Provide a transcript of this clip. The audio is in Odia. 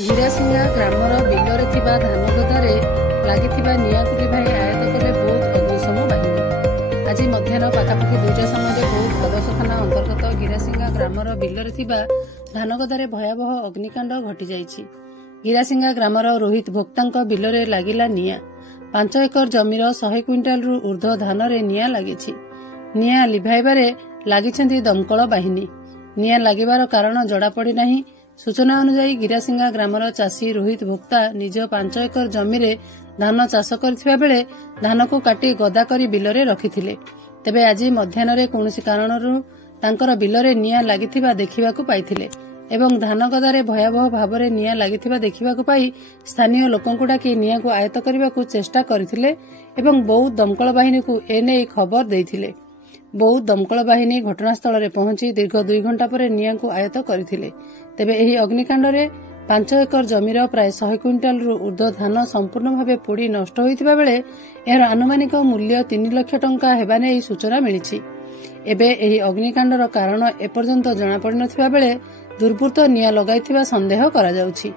ଗିରାସିଙ୍ଗା ଗ୍ରାମର ବିଲରେ ଥିବା ଧାନଗଦାରେ ଲାଗିଥିବା ନିଆଁକୁ ଲିଭାଇ ଆୟତ୍ତ କଲେ ବୌଦ୍ଧ ଅଗ୍ନିଶମ ବାହିନୀ। ଆଜି ମଧ୍ୟାହ୍ନ ପାଖାପାଖି 2ଟା ସମୟରେ ବୌଦ୍ଧ ସଦର ଥାନା ଅନ୍ତର୍ଗତ ଗିରାସିଙ୍ଗା ଗ୍ରାମର ବିଲରେ ଥିବା ଧାନଗଦାରେ ଭୟାବହ ଅଗ୍ନିକାଣ୍ଡ ଘଟିଯାଇଛି। ଗିରାସିଙ୍ଗା ଗ୍ରାମର ରୋହିତ ଭୋକ୍ତାଙ୍କ ବିଲରେ ଲାଗିଲା ନିଆଁ। 5 ଏକର ଜମିର 100 କ୍ୱିଣ୍ଟାଲରୁ ଉର୍ଦ୍ଧ୍ୱ ଧାନରେ ନିଆଁ ଲାଗିଛି। ନିଆଁ ଲିଭାଇବାରେ ଲାଗିଛନ୍ତି ଦମକଳ ବାହିନୀ। ନିଆଁ ଲାଗିବାର କାରଣ ଜଣାପଡ଼ିନାହିଁ। ସୂଚନା ଅନୁଯାୟୀ ଗିରାସିଙ୍ଗା ଗ୍ରାମର ଚାଷୀ ରୋହିତ ଭୋକ୍ତା ନିଜ 5 ଏକର ଜମିରେ ଧାନ ଚାଷ କରିଥିବା ବେଳେ ଧାନକୁ କାଟି ଗଦା କରି ବିଲରେ ରଖିଥିଲେ। ତେବେ ଆଜି ମଧ୍ୟାହ୍ନରେ କୌଣସି କାରଣରୁ ତାଙ୍କର ବିଲରେ ନିଆଁ ଲାଗିଥିବା ଦେଖିବାକୁ ପାଇଥିଲେ ଏବଂ ଧାନଗଦାରେ ଭୟାବହ ଭାବରେ ନିଆଁ ଲାଗିଥିବା ଦେଖିବାକୁ ପାଇ ସ୍ଥାନୀୟ ଲୋକଙ୍କୁ ଡାକି ନିଆଁକୁ ଆୟତ୍ତ କରିବାକୁ ଚେଷ୍ଟା କରିଥିଲେ ଏବଂ ବୌଦ୍ଧ ଦମକଳ ବାହିନୀକୁ ଏନେଇ ଖବର ଦେଇଥିଲେ। ବୌଦ୍ଧ ଦମକଳ ବାହିନୀ ଘଟଣାସ୍ଥଳରେ ପହଞ୍ଚି ଦୀର୍ଘ 2 ଘଣ୍ଟା ପରେ ନିଆଁକୁ ଆୟତ୍ତ କରିଥିଲେ। ତେବେ ଏହି ଅଗ୍ନିକାଣ୍ଡରେ 5 ଏକର ଜମିର ପ୍ରାୟ 100 କ୍ୱିଣ୍ଟାଲରୁ ଉର୍ଦ୍ଧ୍ୱ ଧାନ ସମ୍ପୂର୍ଣ୍ଣ ଭାବେ ପୋଡ଼ି ନଷ୍ଟ ହୋଇଥିବା ବେଳେ ଏହାର ଆନୁମାନିକ ମୂଲ୍ୟ 3 ଲକ୍ଷ ଟଙ୍କା ହେବା ନେଇ ସୂଚନା ମିଳିଛି। ଏବେ ଏହି ଅଗ୍ନିକାଣ୍ଡର କାରଣ ଏପର୍ଯ୍ୟନ୍ତ ଜଣାପଡ଼ିନଥିବା ବେଳେ ଦୁର୍ବୃତ୍ତ ନିଆଁ ଲଗାଇଥିବା ସନ୍ଦେହ କରାଯାଉଛି।